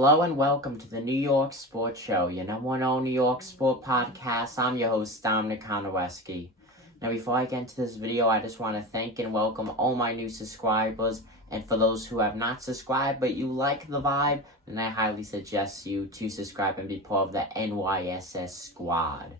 Hello and welcome to the New York Sports Show, your number one New York sport podcast. I'm your host, Dominic Konowski. Now, before I get into this video, I just want to thank and welcome all my new subscribers. And for those who have not subscribed but you like the vibe, then I highly suggest you to subscribe and be part of the NYSS squad.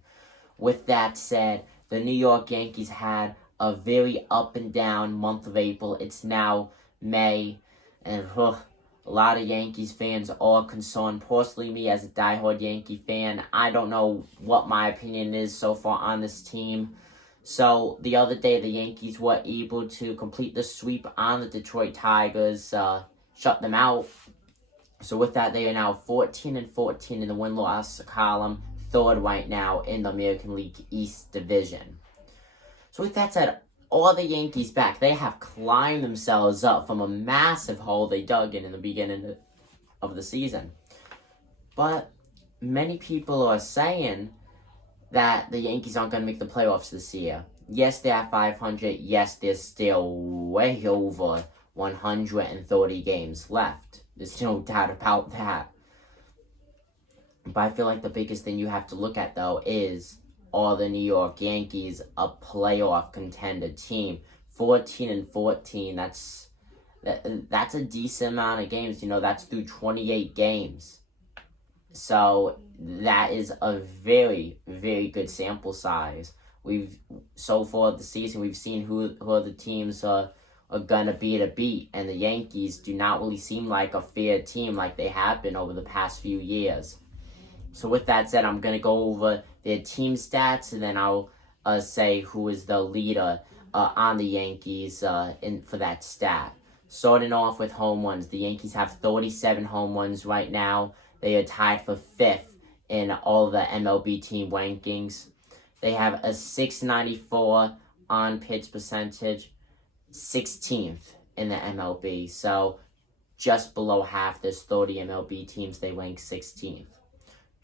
With that said, the New York Yankees had a very up and down month of April. It's now May, and a lot of Yankees fans are concerned. Personally, me as a diehard Yankee fan, I don't know what my opinion is so far on this team. So, the other day, the Yankees were able to complete the sweep on the Detroit Tigers, shut them out. So, with that, they are now 14-14 in the win-loss column, third right now in the American League East Division. So, with that said, all the Yankees back, they have climbed themselves up from a massive hole they dug in the beginning of the season. But many people are saying that the Yankees aren't going to make the playoffs this year. Yes, they're at 500. Yes, there's still way over 130 games left. There's no doubt about that. But I feel like the biggest thing you have to look at, though, is, are the New York Yankees a playoff contender team? 14-14, that's a decent amount of games. You know, that's through 28 games. So that is a very, very good sample size. So far this season, we've seen who are the teams are gonna be to beat, and the Yankees do not really seem like a fair team like they have been over the past few years. So with that said, I'm gonna go over their team stats, and then I'll say who is the leader on the Yankees for that stat. Starting off with home runs, the Yankees have 37 home runs right now. They are tied for 5th in all the MLB team rankings. They have a .694 on-pitch percentage, 16th in the MLB. So just below half. There's 30 MLB teams. They rank 16th.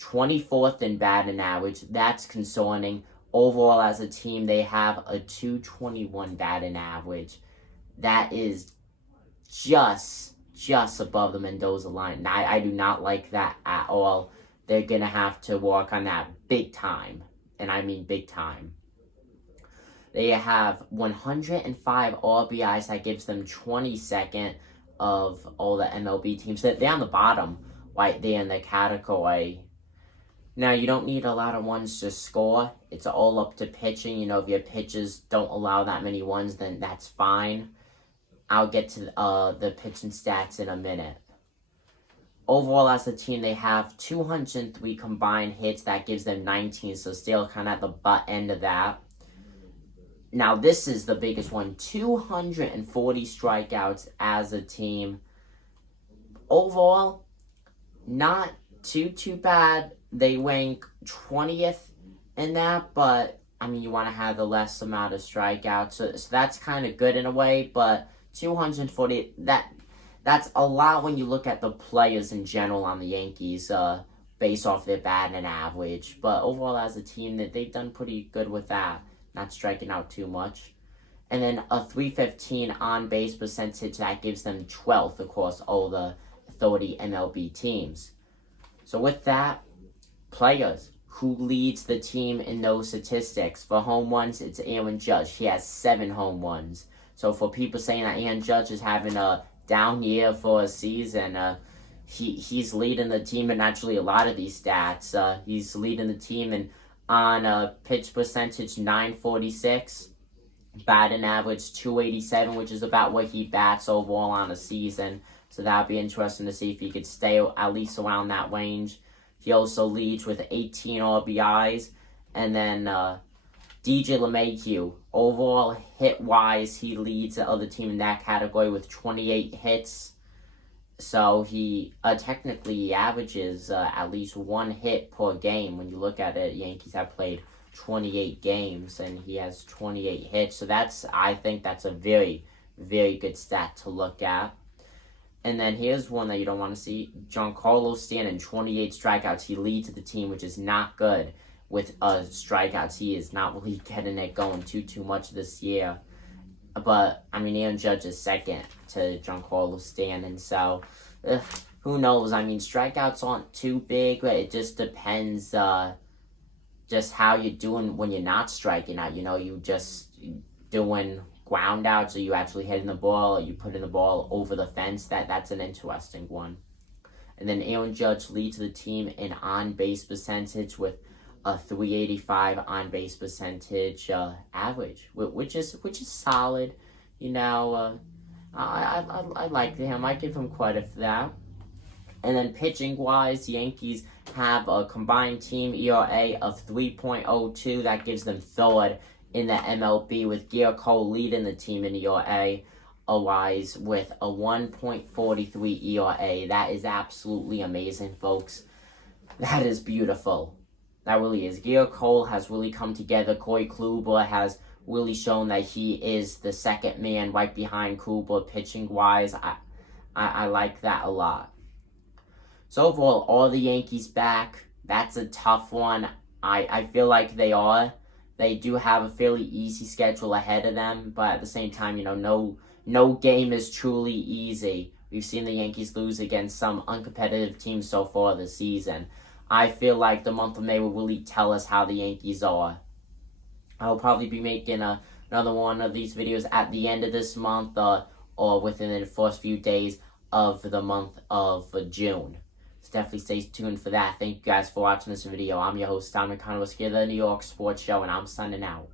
24th in batting average. That's concerning. Overall, as a team, they have a .221 batting average. That is just above the Mendoza line. I do not like that at all. They're going to have to work on that big time. And I mean big time. They have 105 RBIs. That gives them 22nd of all the MLB teams. They're on the bottom right there in the category. Now, you don't need a lot of ones to score. It's all up to pitching. You know, if your pitchers don't allow that many ones, then that's fine. I'll get to the pitching stats in a minute. Overall, as a team, they have 203 combined hits. That gives them 19, so still kind of at the butt end of that. Now, this is the biggest one. 240 strikeouts as a team. Overall, not too bad. They rank 20th in that, but, I mean, you want to have the less amount of strikeouts. So that's kind of good in a way, but 240, that's a lot when you look at the players in general on the Yankees, based off their batting average. But overall, as a team, they've done pretty good with that, not striking out too much. And then a .315 on-base percentage, that gives them 12th across all the 30 MLB teams. So with that, players, who leads the team in those statistics? For home runs, it's Aaron Judge. He has 7 home runs. So for people saying that Aaron Judge is having a down year for a season, he's leading the team in actually a lot of these stats. He's leading the team on pitch percentage, .946, batting average, .287, which is about what he bats overall on a season. So that'll be interesting to see if he could stay at least around that range. He also leads with 18 RBIs. And then DJ LeMahieu, overall hit-wise, he leads the other team in that category with 28 hits. So he technically averages at least 1 hit per game. When you look at it, Yankees have played 28 games, and he has 28 hits. So I think that's a very, very good stat to look at. And then here's one that you don't want to see. Giancarlo Stanton, 28 strikeouts. He leads the team, which is not good with strikeouts. He is not really getting it going too much this year. But, I mean, Aaron Judge is second to Giancarlo Stanton. So, who knows? I mean, strikeouts aren't too big, but it just depends just how you're doing when you're not striking out. You just doing ground outs, or you actually hitting the ball, or you putting the ball over the fence. That's an interesting one. And then Aaron Judge leads the team in on-base percentage with a 385 on-base percentage average, which is solid. I like him. I give him credit for that. And then pitching-wise, the Yankees have a combined team ERA of 3.02. That gives them third in the MLB, with Garrett Cole leading the team in ERA-wise with a 1.43 ERA. That is absolutely amazing, folks. That is beautiful. That really is. Garrett Cole has really come together. Corey Kluber has really shown that he is the second man right behind Kluber pitching-wise. I like that a lot. So overall, all the Yankees back. That's a tough one. I feel like they are. They do have a fairly easy schedule ahead of them, but at the same time, no game is truly easy. We've seen the Yankees lose against some uncompetitive teams so far this season. I feel like the month of May will really tell us how the Yankees are. I'll probably be making another one of these videos at the end of this month or within the first few days of the month of June. So definitely stay tuned for that. Thank you guys for watching this video. I'm your host, Tom McConnell, with the New York Sports Show, and I'm signing out.